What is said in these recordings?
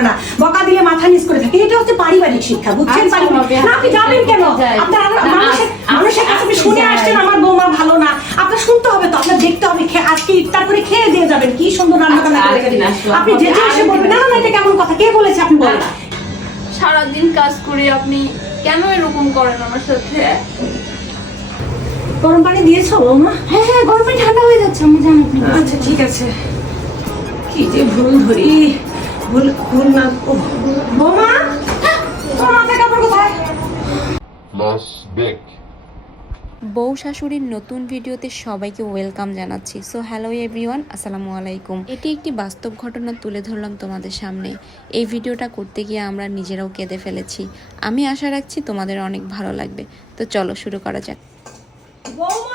করে না। বকা দিলে মাথা নিচ করে থাকে। এটা হচ্ছে পারিবারিক শিক্ষা বুঝছেন? আচ্ছা, পারিবারিক না আপনি যাবেন কেন? আপনার মানুষের মানুষের কাছে আপনি শুনে আসছেন আমার বৌমা ভালো না। আপনার শুনতে হবে তো আপনার দেখতে হবে আজকে ইফতার করে খেয়ে দিয়ে যাবেন। কি সুন্দর রান্না বান্না আচ্ছা, করে। আপনি যেতে এসে বলবেন না না, না এটা কেমন কথা? কে বলেছে আপনি বলেন? সারাদিন কাজ করে আপনি কেন এরকম করেন আমার সাথে? গরম পানি দিয়েছ বৌমা? হ্যাঁ হ্যাঁ গরম পানি ঠান্ডা হয়ে যাচ্ছে আমি জানি। আচ্ছা ঠিক আছে। কি যে ভুল ধরি। ভুল ভুল না বৌমা মাথায় কাপড় কোথায়? Flashback. বউ শাশুড়ির নতুন ভিডিওতে সবাইকে ওয়েলকাম জানাচ্ছি। সো হ্যালো এভরিওয়ান আসসালামু আলাইকুম। এটি একটি বাস্তব ঘটনা তুলে ধরলাম তোমাদের সামনে। এই ভিডিওটা করতে গিয়ে আমরা নিজেরাও কেঁদে ফেলেছি। আমি আশা রাখছি তোমাদের অনেক ভালো লাগবে। তো চলো শুরু করা যাক। বৌমা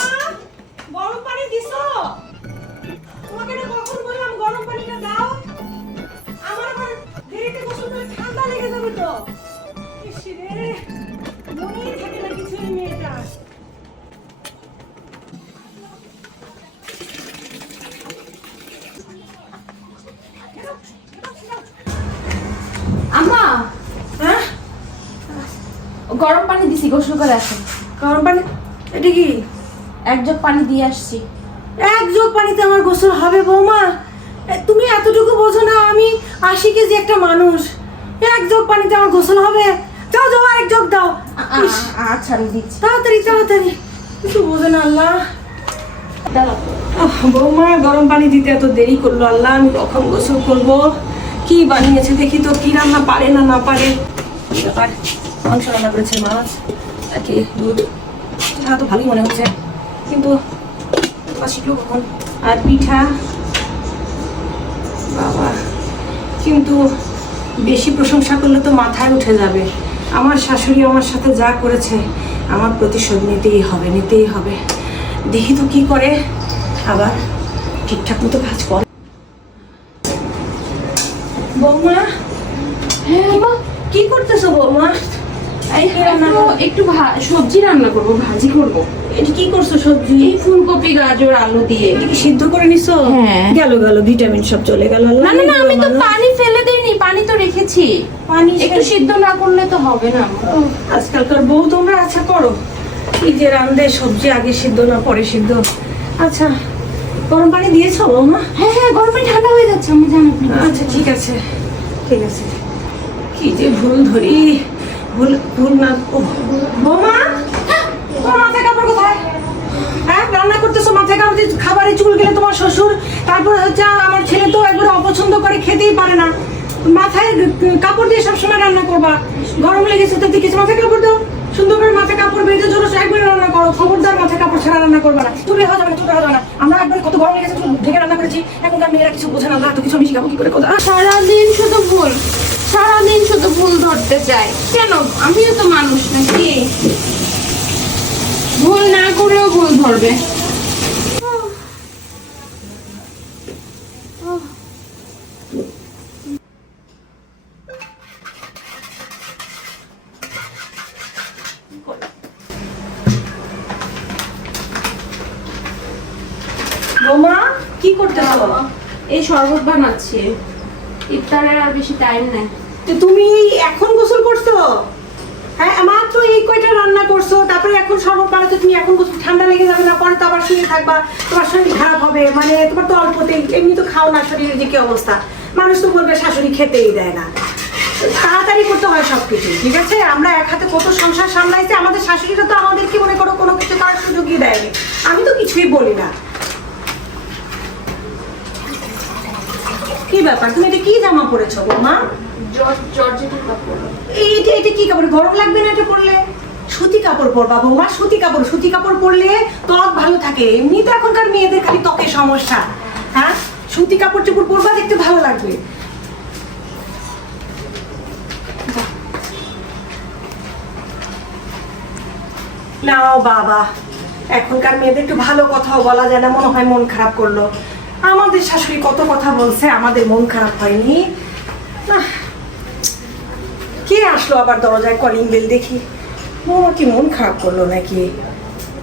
মনেই থাকে না কিছু মেয়েটা। আম্মা হ্যাঁ? গরম পানি দিছি গোসল করে আসেন। গরম পানি? এটা কি? এক জগ পানি দিয়ে আসছি। এক যোগ পানিতে আমার গোসল হবে বৌমা? তুমি এতটুকু বোঝো না আমি আশি কেজি একটা মানুষ। এক যোগ পানিতে আমার গোসল হবে? যাও যাও আরেক যোগ দাও। আচ্ছা আমি দিচ্ছি। তাড়াতাড়ি তাড়াতাড়ি। কিছু বোঝে না আল্লাহ। বৌমা গরম পানি দিতে এত দেরি করল আল্লাহ আমি কখন গোসল করব? কি বানিয়েছে দেখি তো কি রান্না পারে না না পারে? ব্যাপার? মাংস রান্না করেছে মাছ নাকি দুধ? হ্যাঁ তো ভালোই মনে হচ্ছে। কিন্তু শিখলো কখন? আর পিঠা? বাবা কিন্তু বেশি প্রশংসা করলে তো মাথায় উঠে যাবে। আমার শাশুড়ি আমার সাথে যা করেছে আমার প্রতিশোধ নিতেই হবে নিতেই হবে। দেখি তো কি করে আবার ঠিকঠাক মতো কাজ করে। বৌমা? হ্যাঁ কি করতেছো বৌমা? এই একটু সবজি রান্না করব ভাজি করব। এটা কি করছ সবজি? এই ফুলকপি গাজর আলু দিয়ে। সিদ্ধ করে নিছো? হ্যাঁ। গেল গেল ভিটামিন সব চলে গেল না না না আমি তো পানি ফেলে দেইনি পানি তো রেখেছি। পানি একটু সিদ্ধ না করলে তো হবে না। ও, আজকালকার বউ তোমরা আচ্ছা করো। কি যে রান্ধে সবজি আগে সিদ্ধ না পরে সিদ্ধ। আচ্ছা গরম পানি দিয়েছ বৌমা? হ্যাঁ হ্যাঁ গরম পানি ঠান্ডা হয়ে যাচ্ছে আমি জানি। আচ্ছা ঠিক আছে। ঠিক আছে। কি যে ভুল ধরি। ভুল ভুল না ও, বৌমা? তোমার মাথায় কাপড় কোথায়? হ্যাঁ রান্না করতেছো মাথায় কাপড় খাবারে চুল গেলে তোমার শ্বশুর তারপরে হচ্ছে আমার ছেলে তো একবার অপছন্দ করে খেতেই পারে না। মাথায় কাপড় দিয়ে সবসময় রান্না করবা। গরম লেগেছে তো কিছু মাথায় কাপড় দাও। সুন্দর করে মাথায় কাপড় বেঁধে জোর একবার রান্না করো। খবরদার মাথায় কাপড় ছাড়া রান্না করবা না। চুলে হওয়া যাবে না চুলে হওয়া না। আমরা একবার কত গরম লেগেছে ঢেকে রান্না করেছি। এখনকার মেয়েরা কিছু বোঝে না এত কিছু আমি শিখাবো কি করে কথা? সারাদিন শুধু ভুল, সারাদিন শুধু ভুল ধরতে চাই। কেন? আমিও তো মানুষ নাকি। ভুল না করেও ভুল ধরবে বৌমা কি করতেছো এই শরবত বানাচ্ছি। ইফতারের আর বেশি টাইম নেই। তো তুমি এখন গোসল করছ? হ্যাঁ মাত্র এই কয়টা রান্না করছ? তারপরে এখন সর্ব পাড়াতে তুমি এখন গোসল ঠান্ডা লেগে যাবে না, পরে তো আবার শুয়ে থাকবা, তোমার শরীর খারাপ হবে মানে তোমার তো অল্পতেই এমনি তো খাও না শরীরের যে কি অবস্থা। মানুষ তো বলবে শাশুড়ি খেতেই দেয় না। তাড়াতাড়ি করতে হয় সবকিছু, ঠিক আছে? আমরা এক হাতে কত সংসার সামলাইছি, আমাদের শাশুড়িটা তো আমাদেরকে মনে করো কোনো কিছু করার সুযোগই দেয়নি। আমি তো কিছুই বলি না। কি ব্যাপার? তুমি এটা কি জামা পরেছো বৌমা জর্জেটের কাপড়। এইটা এটা কি কাপড়? গরম লাগবে না এটা পরলে? সুতি কাপড় পরবা বৌমা সুতি কাপড়। সুতি কাপড় পরলে ত্বক ভালো থাকে। এমনিতে এখনকার মেয়েদের খালি ত্বকের সমস্যা। হ্যাঁ? সুতি কাপড় চোপড় পরবা দেখতে ভালো লাগবে। নাও বাবা। এখনকার মেয়েদের একটু ভালো কথাও বলা যায় না মনে হয় মন খারাপ করল। আমাদের শাশুড়ি কত কথা বলছে আমাদের মন খারাপ হয়নি। কে আসলো আবার দরজায় কলিং বেল দেখি? বৌমা কি মন খারাপ করল নাকি?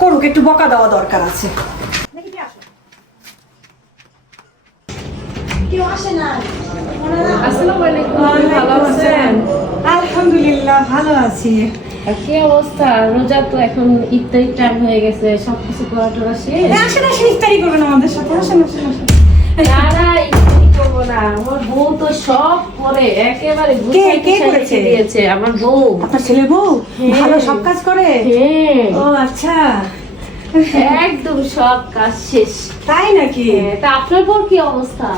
করুক একটু বকা দেওয়া দরকার আছে। দেখি কে আসলো? কেউ আসে না? আসসালামু আলাইকুম ভালো আছেন? আলহামদুলিল্লাহ ভালো আছি। কি অবস্থা? রোজা তো এখন ইফতারি টাইম হয়ে গেছে সবকিছু করা টরা শেষ? আসেন আসেন ইফতারি করবেন আমাদের সাথে আসেন আসেন আসেন। না না ইফতারি করব না। আমার বউ তো সব করে একেবারে গুছিয়ে কে করেছে? দিয়েছে আমার বউ। আপনার ছেলে বউ? হ্যাঁ। ভালো সব কাজ করে? হ্যাঁ। ও আচ্ছা। একদম সব কাজ শেষ। তাই নাকি? হ্যাঁ, তা আপনার বউর কি অবস্থা?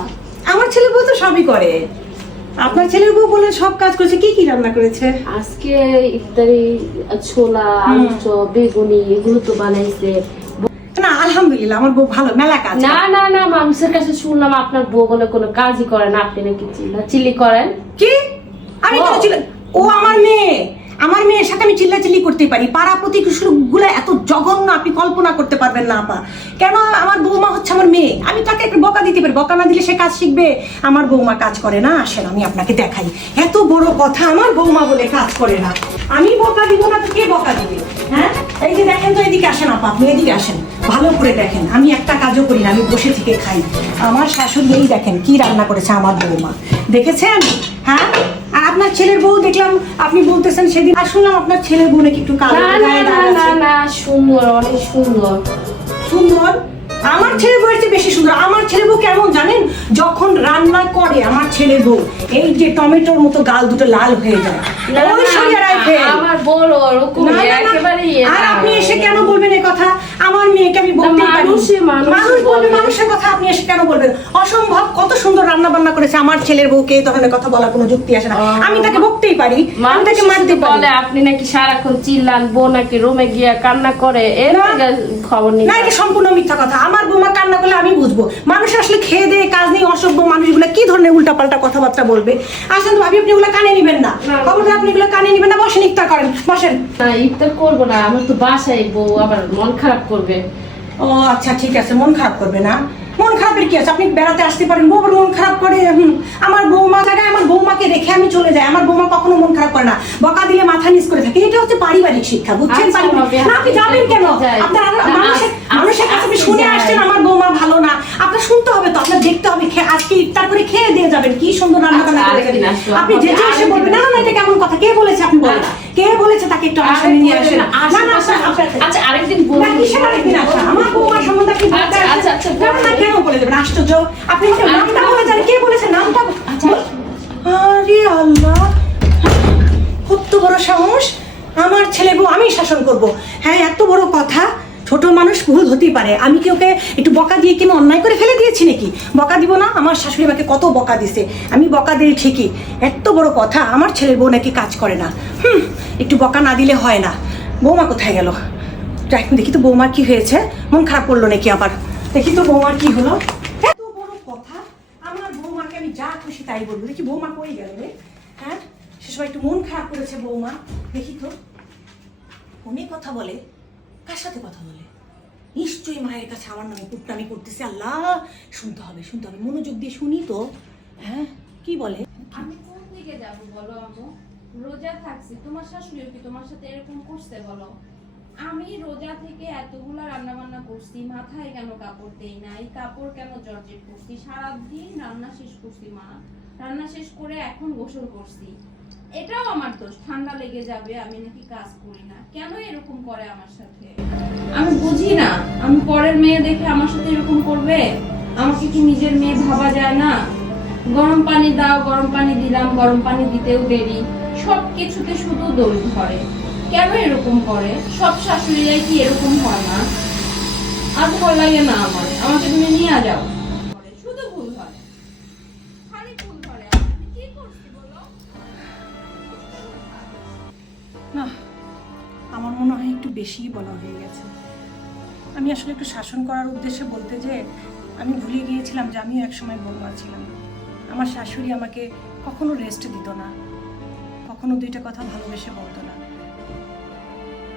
আমার ছেলে বউ তো সবই করে। আপনার ছেলের বউ বলে সব কাজ করেছে কি কি রান্না করেছে? আজকে ইফতারি ছোলা আলু চপ বেগুনি এগুলো তো বানাইছে। না আলহামদুলিল্লাহ আমার বউ ভালো মেলা কাজ না না না মানুষের কাছে শুনলাম আপনার বউ বলে কোনো কাজই করেন না, আপনি নাকি চিল্লা চিল্লি করেন। কি? আমি। ও আমার মেয়ে। আমার মেয়ের সাথে আমি চিল্লাচিল্লি করতে পারি। পাড়া প্রতিকৃষ্ণগুলো এত জঘন্য, আপনি কল্পনা করতে পারবেন না, আপা। কেন? আমার বৌমা হচ্ছে আমার মেয়ে। আমি তাকে একটু বকা দিতে পারি। বকা না দিলে সে কাজ শিখবে। আমার বৌমা কাজ করে না। আসেন, আমি আপনাকে দেখাই। এত বড় কথা আমার বৌমা বলে কাজ করে না। আমি বকা দিব না, তো কে বকা দিবে? হ্যাঁ? এই যে দেখেন তো, এদিকে আসেন, আপা। আপনি এদিকে আসেন। ভালো করে দেখেন আমি একটা কাজও করি না আমি বসে থেকে খাই। আমার শাশুড়ি এই দেখেন কি রান্না করেছে আমার বৌমা। দেখেছেন? হ্যাঁ? আর আপনার ছেলের বউ দেখলাম আপনি বলতেছেন সেদিন আর শুনলাম আপনার ছেলের বউ নাকি একটু কালো না না না সুন্দর অনেক সুন্দর। সুন্দর? আমার ছেলে বউয়ের চেয়ে বেশি সুন্দর। আমার ছেলে বউ কেমন জানেন? যখন রান্না করে আমার ছেলে বউ এই যে টমেটোর মতো গাল দুটো লাল হয়ে যায়। আমার বড় ওরকম আর আপনি এসে কেন বলবেন এই কথা? আমার মেয়েকে আমি বলতে পারি মানুষ বলবে বলে। মানুষের কথা আপনি এসে কেন বলবেন? অসম্ভব কত সুন্দর রান্না বান্না করেছে। আমার ছেলের বউকে এই ধরনের কথা বলার কোনো যুক্তি আসে না। আমি তাকে বকতেই পারি। আমি তাকে মারতে পারি। বলে আপনি নাকি সারাক্ষণ চিল্লান বউ নাকি রুমে গিয়ে কান্না করে? এর খবর নিই। না এটা সম্পূর্ণ মিথ্যা কথা। আমার বৌমা কান্না করলে আমি বুঝব। মানুষ আসলে খেয়ে দিয়ে কাজ নেই অসভ্য মানুষগুলো কি ধরনের উল্টাপাল্টা কথাবার্তা বলবে? আসেন তো ভাবি আপনি এগুলো কানে নিবেন না। না। খবরদার আপনি এগুলো কানে নিবেন না? বসেন ইফতার করেন। বসেন। না ইফতার করব না। আমার তো বাসায় বউ আবার মন খারাপ করবে। ও আচ্ছা ঠিক আছে মন খারাপ করবে না। মন খারাপের কি আছে? আপনি বেড়াতে আসতে পারেন বউর মন খারাপ করে আমার বৌমা জায়গায় আমার বৌমাকে রেখে আমি চলে যাই আমার বৌমা কখনো মন খারাপ করে না। বকা দিলে মাথা নিচ করে থাকে। এটা হচ্ছে পারিবারিক শিক্ষা বুঝছেন? আচ্ছা, না আপনি যাবেন কেন? আপনার মানুষের মানুষের কাছে আপনি শুনে আসছেন আমার বৌমা ভালো না। আপনার শুনতে হবে তো আপনার দেখতে হবে আজকে ইফতার করে খেয়ে দিয়ে যাবেন। কি সুন্দর রান্না বান্না আচ্ছা, আসব। আপনি যে এসে বলবেন না না, এটা কেমন কথা? কে বলেছে আপনি বলেন? কে বলেছে তাকে একটু আমার সামনে নিয়ে আসেন? না না আপনার- আপনার- আচ্ছা আরেকদিন না, বলব কিসের আরেকদিন আসা? আমার বৌমার সম্বন্ধে আপনি বলতে আচ্ছা, আচ্ছা, আচ্ছা, না, না, কেন বলে দেবেন? আশ্চর্য। আপনি কি নামটা বলে জানেন কে বলেছে নামটা? আচ্ছা। আরে আল্লাহ, কত বড় সাহস। আমার ছেলে বউ আমি শাসন করব। হ্যাঁ এত বড় কথা। ছোট মানুষ ভুল হতেই পারে। আমি কি ওকে একটু বকা দিয়ে কিনা অন্যায় করে ফেলে দিয়েছি নাকি? বকা দিব না? আমার শাশুড়ি মাকে কত বকা দিছে। আমি বকা দিই ঠিকই। এত বড় কথা, আমার ছেলের বউ নাকি কাজ করে না। হুম, একটু বকা না দিলে হয় না। বৌমা কোথায় গেল? যাই দেখি তো বৌমার কি হয়েছে। মন খারাপ করল নাকি আবার? দেখি তো বৌমার কি হলো। এত বড় কথা, আমার বৌমাকে আমি যা খুশি তাই বলব। দেখি বৌমা কই গেল রে? হ্যাঁ সে সময় একটু মন খারাপ করেছে বৌমা। দেখি তো, ফোনে কথা বলে, কার সাথে কথা বলে? নিশ্চয়ই মায়ের কাছে আমার নামে কুটনামি করতেছে, আল্লাহ! শুনতে হবে শুনতে হবে। মনোযোগ দিয়ে শুনি তো। হ্যাঁ কি বলে? আমি কোন দিকে যাব বলো আম্মু? রোজা থাকছি। তোমার শাশুড়িও কি তোমার সাথে এরকম করছে বলো? আমি রোজা থেকে এতগুলা রান্না বান্না করছি, মাথায় কেন কাপড় দেই নাই? কাপড় কেন জর্জেট করছি? সারাদিন রান্না শেষ করছি, মা। রান্না শেষ করে এখন গোসল করছি। এটাও আমার দোষ। ঠান্ডা লেগে যাবে, আমি নাকি কাজ করি না। কেন এরকম করে আমার সাথে? আমি বুঝি না। আমি পরের মেয়ে দেখে আমার সাথে এরকম করবে? আমাকে কি নিজের মেয়ে ভাবা যায় না? গরম পানি দাও, গরম পানি দিলাম, গরম পানি দিতেও দেরি। সব কিছুতে শুধু দোষ ধরে। কেন এরকম করে? সব শাশুড়িরাই কি এরকম হয় না? আর ভয় লাগে না আমার। আমাকে তুমি নিয়ে যাও। বেশিই বলা হয়ে গেছে। আমি আসলে একটু শাসন করার উদ্দেশ্যে বলতে যে, আমি ভুলে গিয়েছিলাম যে আমিও একসময় বৌমা ছিলাম। আমার শাশুড়ি আমাকে কখনো রেস্ট দিত না। কখনো দুইটা কথা ভালোবেসে বলতো না।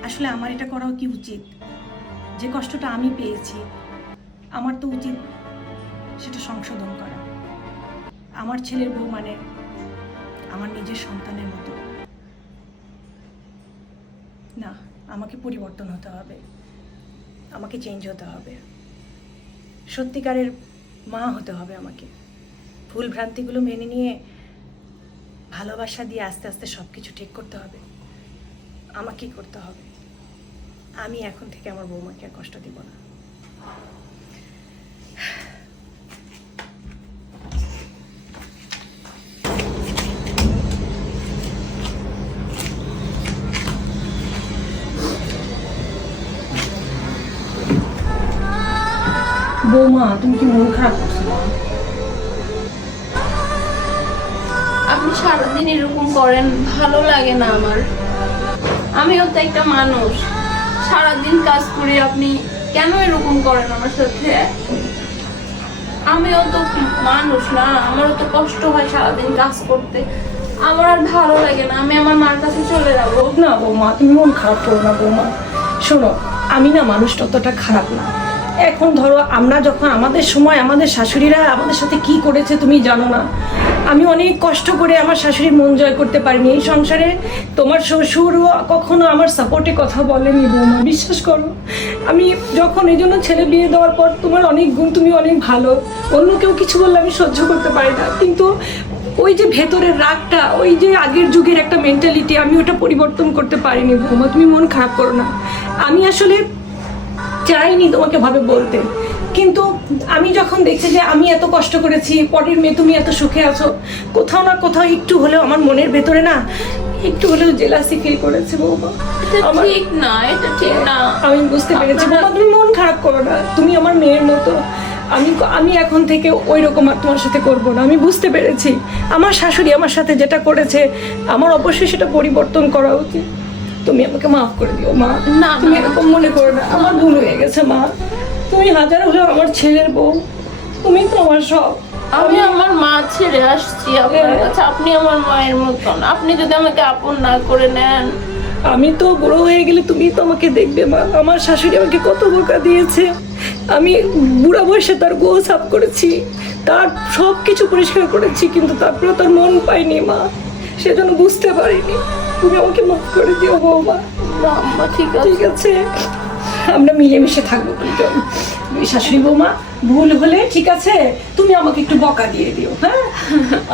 আসলে আমার এটা করাও কি উচিত? যে কষ্টটা আমি পেয়েছি, আমার তো উচিত সেটা সংশোধন করা। আমার ছেলের বউ মানে আমার নিজের সন্তানের মতো। না। আমাকে পরিবর্তন হতে হবে। আমাকে চেঞ্জ হতে হবে। সত্যিকারের মা হতে হবে আমাকে। ভুল ভ্রান্তিগুলো মেনে নিয়ে ভালোবাসা দিয়ে আস্তে আস্তে সব কিছু ঠিক করতে হবে। আমাকেই করতে হবে। আমি এখন থেকে আমার বৌমাকে আর কষ্ট দিব না। বৌমা তুমি কি মন খারাপ করছ? আপনি সারাদিন এরকম করেন ভালো লাগে না আমার। আমিও তো একটা মানুষ। সারাদিন কাজ করে আপনি কেন এরকম করেন আমার সাথে? আমিও তো মানুষ না আমারও তো কষ্ট হয় সারাদিন কাজ করতে। আমার আর ভালো লাগে না আমি আমার মার কাছে চলে যাব। না বৌমা তুমি মন খারাপ করো না বৌমা। শোনো আমি না মানুষ ততটা খারাপ না। এখন ধরো আমরা যখন, আমাদের সময়, আমাদের শাশুড়িরা আমাদের সাথে কি করেছে তুমি জানো না। আমি অনেক কষ্ট করে আমার শাশুড়ির মন জয় করতে পারিনি। এই সংসারে তোমার শ্বশুরও কখনো আমার সাপোর্টে কথা বলেনি বৌমা, বিশ্বাস করো। আমি যখন এই জন্য ছেলে বিয়ে দেওয়ার পর তোমার অনেক গুণ, তুমি অনেক ভালো। অন্য কেউ কিছু বললে আমি সহ্য করতে পারি না। কিন্তু ওই যে ভেতরের রাগটা, ওই যে আগের যুগের একটা মেন্টালিটি আমি ওটা পরিবর্তন করতে পারিনি বৌমা। তুমি মন খারাপ করো না। আমি আসলে চাইনি তোমাকে ভাবে বলতে। কিন্তু আমি যখন দেখছি যে আমি এত কষ্ট করেছি পরের মেয়ে তুমি এত সুখে আছো কোথাও না কোথাও একটু হলেও আমার মনের ভেতরে না একটু হলেও জেলাসি ফিল করেছে বৌমা। ঠিক না এটা ঠিক না। আমি বুঝতে পেরেছি বাবা তুমি মন খারাপ করো না। তুমি আমার মেয়ের মতো। আমি আমি এখন থেকে ওই রকম আর তোমার সাথে করব না। আমি বুঝতে পেরেছি। আমার শাশুড়ি আমার সাথে যেটা করেছে আমার অবশ্যই সেটা পরিবর্তন করা উচিত। তুমি আমাকে মাফ করে দিও মা। না, তুমি এরকম মনে করো না। আমার ভুল হয়ে গেছে মা। তুমি হাজার হলেও আমার ছেলের বউ। তুমি তো আমার সব। আমি আমার মা ছেড়ে আসছি আপনার কাছে। আপনি আমার মায়ের মতন। আপনি যদি আমাকে আপন না করে নেন। আমি তো বুড়ো হয়ে গেলে তুমি তো আমাকে দেখবে মা। আমার শাশুড়ি আমাকে কত বোকা দিয়েছে। আমি বুড়া বয়সে তার গো সাফ করেছি। তার সব কিছু পরিষ্কার করেছি কিন্তু তারপরে তার মন পাইনি মা। সে সেজন্য বুঝতে পারিনি। তুমি আমাকে মাফ করে দিও বৌমা। না, আম্মা ঠিক আছে। ঠিক আছে। আমরা মিলেমিশে থাকব দুজন শাশুড়ি বৌমা ভুল হলে ঠিক আছে তুমি আমাকে একটু বকা দিয়ে দিও হ্যাঁ?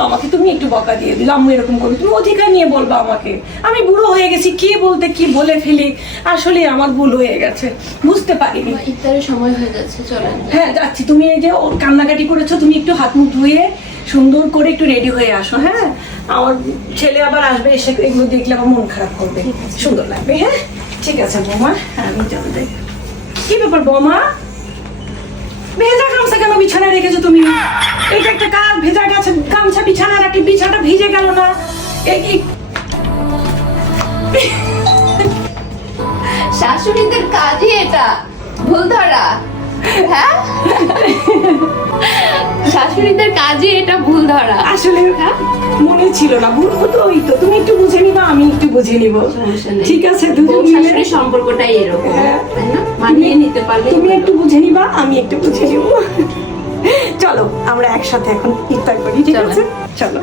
আমাকে তুমি একটু বকা দিয়ে দিও আম্মু এরকম করবে। তুমি অধিকার নিয়ে বলবা আমাকে। আমি বুড়ো হয়ে গেছি কি বলতে কি বলে ফেলি? আসলে আমার ভুল হয়ে গেছে বুঝতে পারিনি। ইফতারের সময় হয়ে যাচ্ছে চলেন। হ্যাঁ যাচ্ছি। তুমি এই যে ওর কান্নাকাটি করেছ তুমি একটু হাত মুখ ধুয়ে সুন্দর করে একটু রেডি হয়ে আসো হ্যাঁ? আমার ছেলে আবার আসবে এসে এগুলো দেখলে আমার মন খারাপ করবে। সুন্দর লাগবে হ্যাঁ? ঠিক আছে বৌমা আমি চলে যাই কি ব্যাপার বৌমা? ভেজা গামছা কেন বিছানায় রেখেছো তুমি? এটা একটা কার ভেজা গাছে গামছা বিছানা রাখি বিছানাটা ভিজে গেল না। এই এই- শাশুড়িদের কাজই এটা। ভুল ধরা। হ্যাঁ? শাশুড়িদের কাজে এটা ভুল ধরা। আসলে মনে ছিল না। ভুল হতো ওই তো। তুমি একটু বুঝে নিবা আমি একটু বুঝে নিব। ঠিক আছে দুজন মিলে সম্পর্কটাই এরকম হ্যাঁ। মানিয়ে নিতে পারলে তুমি একটু বুঝে নিবা আমি একটু বুঝে নিব। চলো আমরা একসাথে এখন ইফতার করি ঠিক আছে? চলো।